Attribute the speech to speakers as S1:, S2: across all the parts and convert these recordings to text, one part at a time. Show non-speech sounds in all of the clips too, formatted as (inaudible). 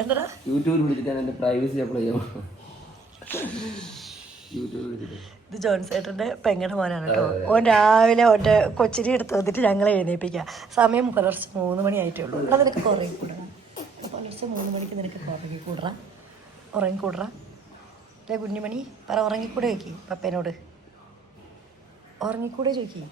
S1: എന്താ
S2: യൂട്യൂബിൽ വിളിച്ചിട്ട് എന്റെ പ്രൈവസി അപ്ലൈ ചെയ്യാം
S1: ഇത് ജോൺസേട്ടന്റെ പെങ്ങടെ മോനാണ് കേട്ടോ. ഓൻ രാവിലെ ഓന്റെ കൊച്ചിരി എടുത്ത് വന്നിട്ട് ഞങ്ങളെ എഴുന്നേപ്പിക്കുക സമയം പുലർച്ചെ മൂന്ന് മണി ആയിട്ടേ ഉള്ളൂ. ഇവിടെ നിനക്ക് കുറയും കൂടണം പുലർച്ചെ മൂന്ന് മണിക്ക് നിനക്ക് ഉറങ്ങി കൂടറ ഉറങ്ങി കൂടറ അല്ലേ കുഞ്ഞുമണി പറ ഉറങ്ങിക്കൂടെ ചോദിക്കി പപ്പേനോട്. ഉറങ്ങിക്കൂടെ ചോദിക്കി.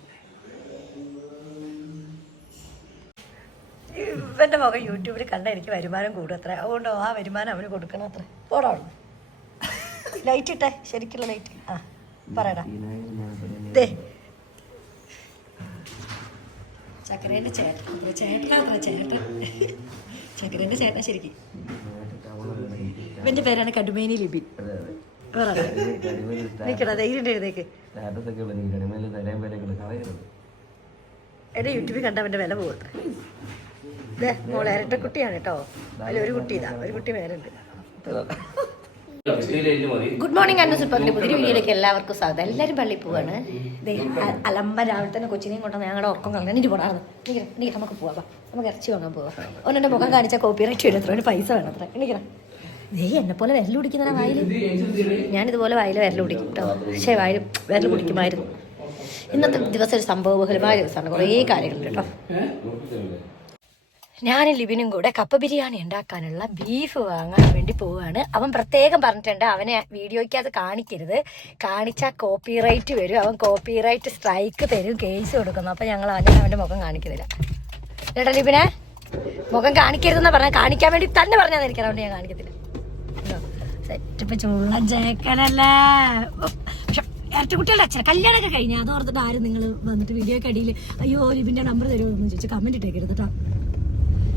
S1: ഇവന്റെ മുഖം യൂട്യൂബിൽ കണ്ട എനിക്ക് വരുമാനം കൂടും അത്ര. അതുകൊണ്ട് ആ വരുമാനം അവന് കൊടുക്കണം അത്ര. പോടാ ലൈറ്റ് ഇട്ടേ. ശരിക്കുള്ള ലൈറ്റ് ആ പറയടാ. ദേ. ചക്കരേന്റെ ചേട്ടൻ. ചേട്ടനാത്ര ചേട്ടനാ ചേട്ടൻ. ചക്കരേന്റെ ചേട്ടൻ ശരിക്കും. ഇവന്റെ പേരാണ് കടുമേനി ലിപി. നിൽക്കടാ ധൈര്യം എഴുതേക്ക്. എന്റെ യൂട്യൂബിൽ കണ്ട അവന്റെ വില പോകട്ടെ ദേ മോളെ ഇരട്ടക്കുട്ടിയാണ് കേട്ടോ. അതിൽ ഒരു കുട്ടി ഇതാ ഒരു കുട്ടി വേറുണ്ട് ഗുഡ് മോർണിംഗ് അന്നു സൂപ്പറിന്റെ പുതിയ വീഡിയോയിലേക്ക് എല്ലാവർക്കും സ്വാഗതം. എല്ലാവരും പള്ളിയിൽ പോവാണ്. അലമ്പ രാവിലെ തന്നെ കൊച്ചിനെയും കൊണ്ടുവന്ന് ഞങ്ങളുടെ ഉറക്കം കളഞ്ഞു എനിക്ക് പോടാണ് എനിക്ക് നമുക്ക് പോവാ നമുക്ക് ഇറച്ചി വാങ്ങാൻ പോവാം. എന്റെ മുഖം കാണിച്ച കോപ്പി റൈറ്റ് വരും എത്ര പൈസ വേണം അത്ര. എണീക്കണം നീ എന്നെ പോലെ വിരൽ കുടിക്കുന്ന വായിൽ ഞാനിതുപോലെ വായിൽ വിരൽ കുടിക്കും കേട്ടോ. പക്ഷേ വായിൽ വിരൽ കുടിക്കുമായിരുന്നു ഇന്നത്തെ ദിവസം ഒരു സംഭവബഹുലമായ ദിവസമാണ്. കുറേ കാര്യങ്ങളുണ്ട് കേട്ടോ. ഞാനും ലിബിനും കൂടെ കപ്പ ബിരിയാണി ഉണ്ടാക്കാനുള്ള ബീഫ് വാങ്ങാൻ വേണ്ടി പോവുകയാണ് അവൻ പ്രത്യേകം പറഞ്ഞിട്ടുണ്ട് അവനെ വീഡിയോയ്ക്കകത്ത് കാണിക്കരുത്. കാണിച്ചാൽ കോപ്പി റൈറ്റ് വരും. അവൻ കോപ്പി റൈറ്റ് സ്ട്രൈക്ക് തരും കേസ് കൊടുക്കുന്നു. അപ്പം ഞങ്ങൾ അവനെ അവന്റെ മുഖം കാണിക്കുന്നില്ല. ഏട്ടാ ലിബിനെ മുഖം കാണിക്കരുതെന്ന് പറഞ്ഞാൽ കാണിക്കാൻ വേണ്ടി തന്നെ പറഞ്ഞാൽ നിൽക്കണം അതുകൊണ്ട് ഞാൻ കാണിക്കത്തില്ല. സെറ്റപ്പ് ചുള്ള ജേക്കനല്ലേ ഇരട്ടക്കുട്ടികളുടെ അച്ഛൻ കല്യാണമൊക്കെ കഴിഞ്ഞാൽ അത് ഓർത്തിട്ട് ആരും നിങ്ങൾ വന്നിട്ട് വീഡിയോ കടിയിൽ അയ്യോ ലിബിന്റെ നമ്പർ തരുമോ? എന്ന് ചോദിച്ചു കമന്റ് ഇട്ടേക്കരുത് കേട്ടോ.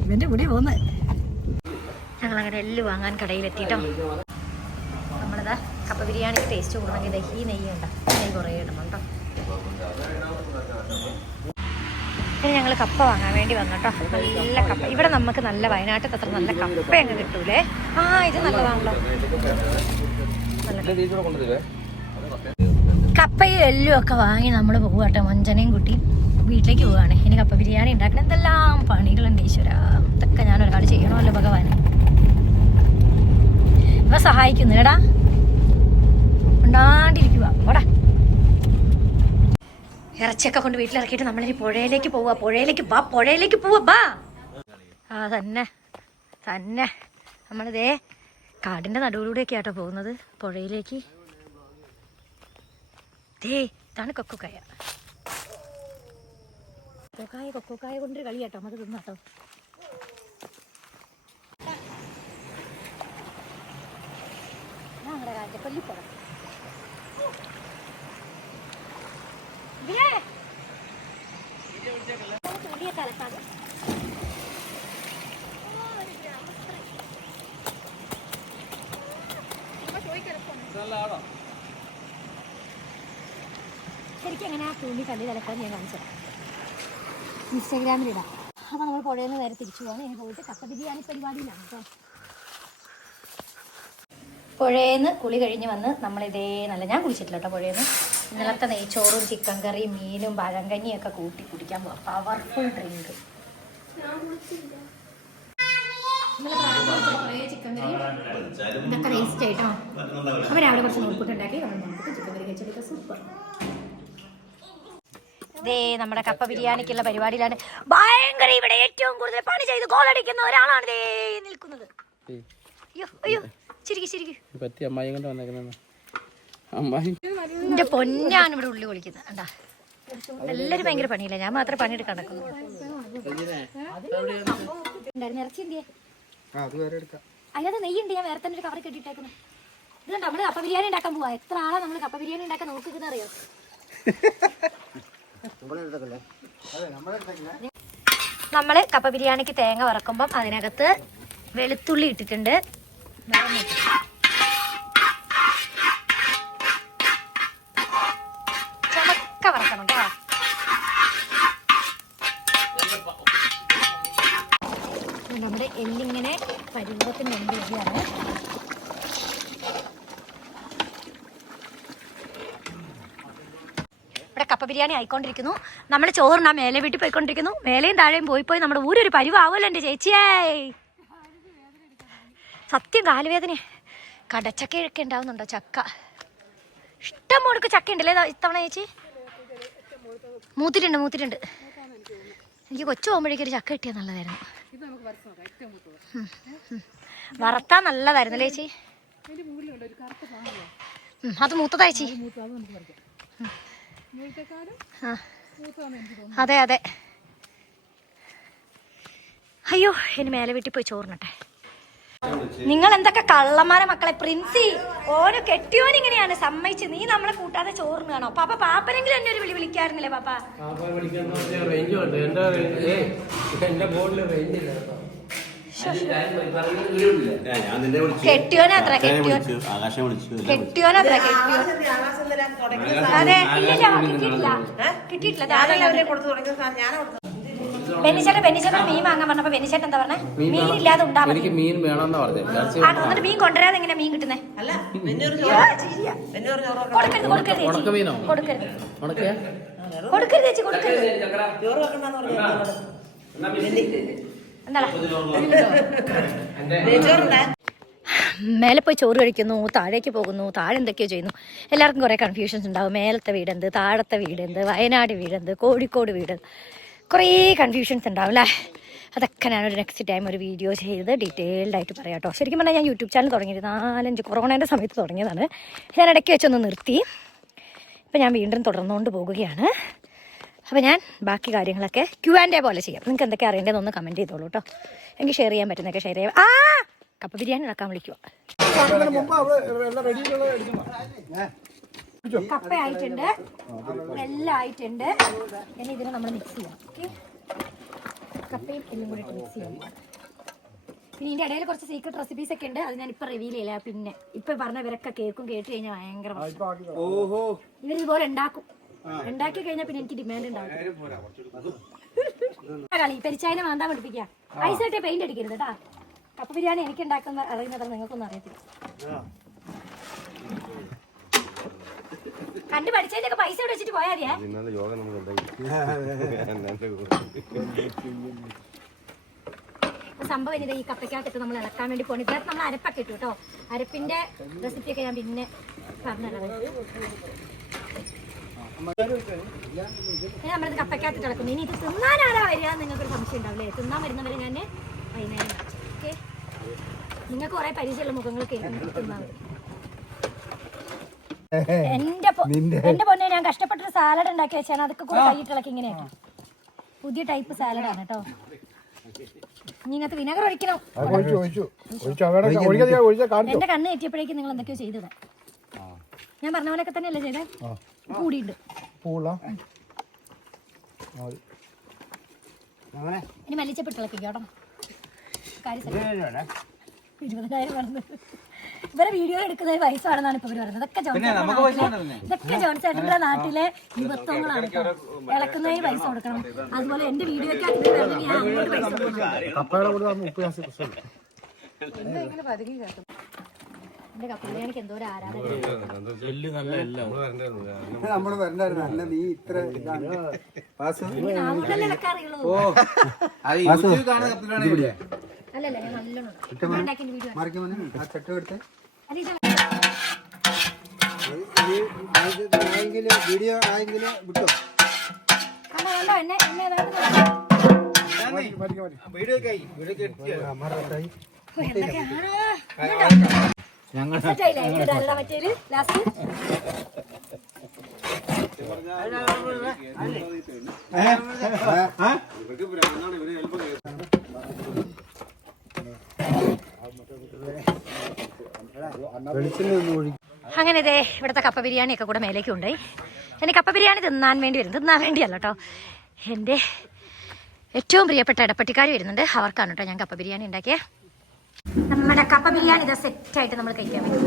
S1: ഇവന്റെ കൂടെ പോന്ന്. ഞങ്ങൾ അങ്ങനെ എല്ല് വാങ്ങാൻ കടയിലെത്തിട്ടോ. നമ്മളിതാ കപ്പ ബിരിയാണിക്ക് ടേസ്റ്റ് കൂടണമെങ്കിൽ ദഹി നെയ്യ് ഉണ്ടോ നെയ്യ് കുറേ ഇടണം പിന്നെ ഞങ്ങൾ കപ്പ വാങ്ങാൻ വേണ്ടി വന്നോട്ടോ നല്ല കപ്പ. ഇവിടെ നമുക്ക് നല്ല വയനാട്ടിൽ അത്ര നല്ല കപ്പ അങ്ങ് കിട്ടൂലേ? ആ ഇത് നല്ലതാണല്ലോ. നല്ല കപ്പയും എല്ലും ഒക്കെ വാങ്ങി നമ്മൾ പോകട്ടെ മഞ്ചനയും കുട്ടി വീട്ടിലേക്ക് പോവാണ് ഇനി കപ്പ ബിരിയാണി ഉണ്ടാക്കണം. എന്തെല്ലാം പണികളുണ്ട് ഈശ്വര? ഇതൊക്കെ ഞാൻ ഒരാൾ ചെയ്യണമല്ലോ ഭഗവാനെ. ഇവ സഹായിക്കുന്നില്ലടാ ഉണ്ടാണ്ടിരിക്കുക ഓടാ ഇറച്ചിയൊക്കെ കൊണ്ട് വീട്ടിലിറക്കിയിട്ട് നമ്മളിനി പുഴയിലേക്ക് പോവുക. പുഴയിലേക്ക് ബാ പുഴയിലേക്ക് പോവുക. ബാ ആ തന്നെ. തന്നെ. നമ്മളിതേ കാടിന്റെ നടുവിലൂടെയൊക്കെ ആട്ടോ പോകുന്നത്. പുഴയിലേക്ക്. ദേ ഇതാണ് കൊക്കോക്കായ. കൊക്കോക്കായ കൊക്കോക്കായ കൊണ്ടൊരു കളി കേട്ടോ. നമുക്ക് തിന്നാട്ടോ ഞങ്ങളുടെ കാറ്റപ്പള്ളിപ്പുറ തുണിയെ കലക്കാതെ ശരിക്കും എങ്ങനെ ആ തുണി കല്ല് കലക്കാൻ ഞാൻ കാണിച്ചത് ഇൻസ്റ്റാഗ്രാമിലിടാം. അപ്പോൾ നമ്മൾ പുഴയിൽ നിന്ന് നേരെ തിരിച്ചു പോകാൻ ഇനി പോയിട്ട് കപ്പ ബിരിയാണി പരിപാടിയിലാണ് കേട്ടോ. പുഴയിൽ കുളി കഴിഞ്ഞ് വന്ന് നമ്മളിതേ നല്ല ഞാൻ കുളിച്ചിട്ടില്ല കേട്ടോ പുഴയിൽ ഇന്നലത്തെ നെയ്ച്ചോറും ചിക്കൻ കറിയും മീനും പഴങ്കഞ്ഞിയും ഒക്കെ കൂട്ടി കുടിക്കാൻ പോവാം. പവർഫുൾ ഡ്രിങ്ക് ഇതൊക്കെ വേസ്റ്റ് ആയിട്ടോ. രാവിലെ കുറച്ച് നോക്കിട്ടുണ്ടാക്കി അവിടെ നോക്കിട്ട് ചിക്കൻ കറി കഴിച്ചെടുക്കുക സൂപ്പർ ദേ നമ്മുടെ കപ്പ ബിരിയാണിക്കുള്ള പരിപാടിയിലാണ്. ഭയങ്കര ഇവിടെ ഏറ്റവും കൂടുതൽ പണി ചെയ്ത് കോളടിക്കുന്ന ഒരാളാണ് ദേ നിൽക്കുന്നത്. അയ്യോ അയ്യോ ചിരിക്ക് ചിരിക്ക്.
S2: പറ്റി അമ്മായി കൊണ്ട് വന്നേക്കുന്ന അമ്മായി.
S1: എന്റെ പൊന്നാണ് ഇവിടെ ഉള്ളി പൊളിക്കുന്നത്. കണ്ടാ? എല്ലാരും ഭയങ്കര പണിയില്ല? ഞാൻ മാത്രമേ പണിയെടുക്കാൻ നടക്കുന്നു. ഇറച്ചി എന്തിയെ? അതിനകത്ത് നെയ്യുണ്ട്. ഞാൻ വേറെ തന്നെ ഒരു കവർ കെട്ടിട്ടേക്കുന്നു ഇത് കണ്ടോ നമ്മൾ കപ്പ ബിരിയാണി ഉണ്ടാക്കാൻ പോവാ. എത്ര ആളാ നമ്മൾ കപ്പ ബിരിയാണി ഉണ്ടാക്കാൻ നോക്കുന്നത് അറിയോ? (laughs) നമ്മൾ കപ്പ ബിരിയാണിക്ക് തേങ്ങ വറക്കുമ്പം അതിനകത്ത് വെളുത്തുള്ളി ഇട്ടിട്ടുണ്ട്. കപ്പ ബിരിയാണി ആയിക്കൊണ്ടിരിക്കുന്നു. നമ്മൾ ചോറിന് ആ മേലെ വീട്ടിൽ പോയിക്കൊണ്ടിരിക്കുന്നു. മേലെയും താഴെയും പോയി പോയി നമ്മുടെ ഊരൊരു പരിവാവുമല്ലോ എന്റെ ചേച്ചിയായി സത്യം കാലുവേദന. കടച്ചക്കയൊക്കെ ഉണ്ടാവുന്നുണ്ടോ ചക്ക? ഇഷ്ടം മോൾക്ക് ചക്ക ഉണ്ടല്ലേ ഇത്തവണ ചേച്ചി? മൂത്തിട്ടുണ്ട് മൂത്തിട്ടുണ്ട്. എനിക്ക് കൊച്ചു പോകുമ്പോഴേക്കും ഒരു ചക്ക കിട്ടിയാൽ നല്ലതായിരുന്നു. വറുത്താ നല്ലതായിരുന്നു അല്ലേ ചേച്ചി? അത് മൂത്തതാ ചേച്ചി. അതെ അതെ. അയ്യോ ഇനി മേലെ വീട്ടിൽ പോയി ചോറിനട്ടെ. നിങ്ങൾ എന്തൊക്കെ കള്ളന്മാരെ മക്കളെ? പ്രിൻസി ഓരോ കെട്ടിയോൻ ഇങ്ങനെയാണ് സമ്മതിച്ച് നീ നമ്മളെ കൂട്ടാതെ ചോറിന് കാണോ പാപ്പ പാപ്പനെങ്കിലും എന്നെ ഒരു വിളി വിളിക്കാറുന്നില്ലേ പാപ്പ?
S3: ഞാൻ നിന്നെ വിളിച്ചു.
S1: കെട്ടിയോനത്ര കെട്ടിയോൻ
S3: വിളിച്ചു. ആകാശനെ വിളിച്ചു.
S1: കെട്ടിയോനത്ര കെട്ടിയോൻ അതെ ഇല്ലില്ല കിട്ടിയിട്ടില്ല. കിട്ടിയിട്ടില്ല താഴെ ബെന്നിച്ചേട്ടൻ ബെന്നിച്ചേട്ടൻ മീൻ വാങ്ങാൻ പറഞ്ഞപ്പോ ബെന്നിച്ചേട്ടൻ എന്താ പറഞ്ഞേ? മീൻ ഇല്ലാതെ ഉണ്ടാവും
S2: എനിക്ക് മീൻ വേണമെന്നാ
S1: എന്നിട്ട് മീൻ കൊണ്ടുവരാതെ എങ്ങനെ മീൻ കിട്ടുന്നേ? കൊടുക്കരുത് കൊടുക്കരുത്
S2: കൊടുക്കരുത്
S1: ചേച്ചി. കൊടുക്കരുത്.
S2: ചേച്ചി
S1: കൊടുക്കരുത്. ചോറ് വെക്കണ്ടെന്ന് എന്താടാ മേലെ പോയി ചോറ് കഴിക്കുന്നു താഴേക്ക് പോകുന്നു താഴെ എന്തൊക്കെയോ ചെയ്യുന്നു. എല്ലാവർക്കും കുറേ കൺഫ്യൂഷൻസ് ഉണ്ടാവും. മേലത്തെ വീടെന്ത് താഴത്തെ വീടെന്ത് വയനാട് വീടെന്ത് കോഴിക്കോട് വീട്. കുറേ കൺഫ്യൂഷൻസ് ഉണ്ടാവും അല്ലേ? അതൊക്കെ ഞാനൊരു നെക്സ്റ്റ് ടൈം ഒരു വീഡിയോ ചെയ്ത് ഡീറ്റെയിൽഡ് ആയിട്ട് പറയാം കേട്ടോ. ശരിക്കും പറഞ്ഞാൽ ഞാൻ യൂട്യൂബ് ചാനൽ തുടങ്ങിയത് നാലഞ്ച് കൊറോണേന്റെ സമയത്ത് തുടങ്ങിയതാണ്. ഞാൻ ഇടയ്ക്ക് വെച്ചൊന്ന് നിർത്തി. ഇപ്പം ഞാൻ വീണ്ടും തുടർന്നുകൊണ്ട് പോകുകയാണ്. അപ്പോൾ ഞാൻ ബാക്കി കാര്യങ്ങളൊക്കെ ക്യു ആൻഡ് എ പോലെ ചെയ്യാം. നിങ്ങൾക്ക് എന്തൊക്കെ അറിയേണ്ടതെന്ന് ഒന്ന് കമന്റ് ചെയ്തോളൂ കേട്ടോ എനിക്ക് ഷെയർ ചെയ്യാൻ പറ്റുന്നൊക്കെ ഷെയർ ചെയ്യാം. ആ! കപ്പ ബിരിയാണി ഇളക്കാൻ വിളിക്കുക കപ്പ ആയിട്ടുണ്ട് എല്ലാം ആയിട്ടുണ്ട് ഇനി ഇതിനെ നമ്മൾ മിക്സ് ചെയ്യാം. ഓക്കെ കപ്പയും എല്ലാം കൂടി മിക്സ് ചെയ്യാം. പിന്നെ ഇതിന്റെ ഇടയിൽ കുറച്ച് സീക്രട്ട് റെസിപ്പീസ് ഒക്കെ ഉണ്ട്. അത് ഞാൻ ഇപ്പൊ റിവീൽ ചെയ്യില്ല പിന്നെ ഇപ്പൊ പറഞ്ഞ ഇവരൊക്കെ കേൾക്കും കേട്ട് കഴിഞ്ഞാൽ ഭയങ്കര ഇവരിതുപോലെ ഉണ്ടാക്കും. ഉണ്ടാക്കി കഴിഞ്ഞാൽ പിന്നെ എനിക്ക് ഡിമാൻഡ് ഉണ്ടാവും കളി പെരിച്ചായനെ മാന്താൻ പഠിപ്പിക്കുക. ഐസായിട്ട് പെയിന്റ് അടിക്കരുത് കേട്ടാ കപ്പ ബിരിയാണി എനിക്ക് ഉണ്ടാക്കുന്ന അറിയുന്നത്ര നിങ്ങൾക്കൊന്നും അറിയത്തില്ല. കണ്ടു പഠിച്ചതിന്റെ പൈസ ഇവിടെ വെച്ചിട്ട് സംഭവം ഇനി ഈ കപ്പയ്ക്കകത്തിട്ട് നമ്മൾ ഇളക്കാൻ വേണ്ടി പോകണം ഇതിനകത്ത് നമ്മൾ അരപ്പൊക്കെ ഇട്ടു കേട്ടോ അരപ്പിന്റെ റെസിപ്പിയൊക്കെ ഞാൻ പിന്നെ പറഞ്ഞുതരാം. ഇനി നമ്മളിത് കപ്പയ്ക്കകത്തിട്ട് കിടക്കുന്നു. ഇനി ഇത് തിന്നാൻ ആരാ വരിക നിങ്ങൾക്ക് നിങ്ങൾക്കൊരു സംശയം ഉണ്ടാവില്ലേ? തിന്നാൻ വരുന്നവരെ ഞാൻ വൈകുന്നേരം ഓക്കെ? നിങ്ങൾക്ക് കുറെ പരിചയമുള്ള മുഖങ്ങൾ കേൾക്കുന്നു തിന്നാൻ എന്റെ എന്റെ പൊന്നെ ഞാൻ കഷ്ടപ്പെട്ടൊരു സാലഡ് ഉണ്ടാക്കി വെച്ചാണ്. അതൊക്കെ കൂടെ കൈയിട്ടിളക്കി ഇങ്ങനെയാണ് പുതിയ ടൈപ്പ് സാലഡാണ് കേട്ടോ ഇനി ഇതിനകത്ത് വിനെഗർ ഒഴിക്കണം. എന്റെ കണ്ണ് തെറ്റിയപ്പോഴേക്കും നിങ്ങൾ എന്തൊക്കെയോ ചെയ്തത്. ഞാൻ പറഞ്ഞ പോലെയൊക്കെ തന്നെയല്ലേ ചെയ്തേ? കൂടിയുണ്ട്
S4: പൂള
S1: ഇനി മല്ലിച്ചപ്പെട്ടിളക്കി കേട്ടോ കാര്യം set. ഇരുപതിനായിരം പറഞ്ഞു ഇവരെ വീഡിയോ എടുക്കുന്നത് വയസ്സാണെന്നാണ് ഇപ്പൊ ഇവർ പറയുന്നത് ഇതൊക്കെ ഇതൊക്കെ ജോൺസേട്ടന്റെ നാട്ടിലെ യുവത്വങ്ങളാണ് ഇളക്കുന്നതിന് പൈസ കൊടുക്കണം അതുപോലെ എന്റെ വീഡിയോയ്ക്ക് അങ്ങോട്ട് പൈസ കൊടുക്കണം എന്റെ കപ്പ ബിരിയാണിക്ക് എന്തോ ഒരു ആരാധന
S5: നമ്മൾ വരണ്ടായിരുന്നു അല്ല നീ ഇത്ര ഇതാണ് വാസു
S1: നാമൂലല്ലേ ഇളക്കാറിയുള്ളൂ
S5: അത് യൂട്യൂബ് കാണുന്ന കപ്പിലാണ്
S1: അല്ലല്ല ഞാൻ നല്ലോണം ഉണ്ടാക്കിയ വീഡിയോ
S5: മറിക്കാൻ വന്നു ആ ചട്ട എടുത്ത്
S1: അത് ഇത്
S5: ആയെങ്കിൽ വീഡിയോ ആയെങ്കിലും വിട്ടോ
S1: കണ്ടോ കണ്ടോ എന്നെ എന്നെ ഏതാണ്ട്
S5: വീഡിയോ വീഡിയോ അമ്മറായി
S1: ഓ, എന്തൊക്കെയാണ് സെറ്റായില്ലേ?
S5: ഒഴി
S1: അങ്ങനെ ഇതേ ഇവിടുത്തെ കപ്പ ബിരിയാണി ഒക്കെ കൂടെ മേലേക്ക് കൊണ്ടുപോയി എനിക്ക് കപ്പ ബിരിയാണി തിന്നാൻ വേണ്ടി വരും. തിന്നാൻ വേണ്ടിയല്ല കേട്ടോ എന്റെ ഏറ്റവും പ്രിയപ്പെട്ട ഇടപ്പട്ടിക്കാർ വരുന്നുണ്ട്. അവർക്കാണ് കേട്ടോ ഞാൻ കപ്പ ബിരിയാണി ഉണ്ടാക്കിയേ. നമ്മുടെ കപ്പ ബിരിയാണി ഇതാ സെറ്റായിട്ട് നമ്മൾ കഴിക്കാൻ വേണ്ടി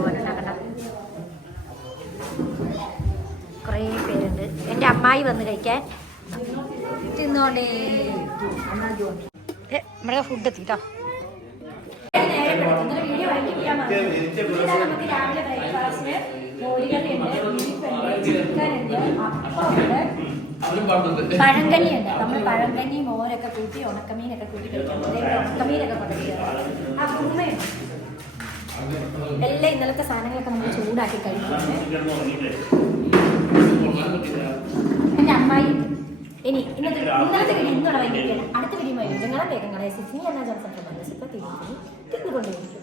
S1: കുറേ പേരുണ്ട്. എന്റെ അമ്മായി വന്ന് കഴിക്കാൻ. തിന്നോണ്ടേ ഏ, നമ്മുടെ ഫുഡ് എത്തിട്ടോ പഴങ്കനിയുണ്ട് നമ്മൾ പഴങ്കഞ്ഞി മോരൊക്കെ കൂട്ടി ഉണക്കമീനൊക്കെ കൂട്ടി കഴിക്കാൻ. ഉണക്കമീനൊക്കെ കൊണ്ടുപോയി എല്ലാം ഇന്നലത്തെ സാധനങ്ങളൊക്കെ നമ്മൾ ചൂടാക്കി കഴിക്കുന്നത് എന്റെ അമ്മായി ഇനി ഇന്നത്തെ ഇന്നലത്തെ വീഡിയോ ഇന്നോടെ വൈകിട്ടാണ് അടുത്ത വീഡിയോ നിങ്ങളെ വേഗങ്ങളെ സിസിനി എന്ന ജോൺസൺ സിപ്പ തിരിഞ്ഞു തിരിഞ്ഞുകൊണ്ടേയിരിക്കും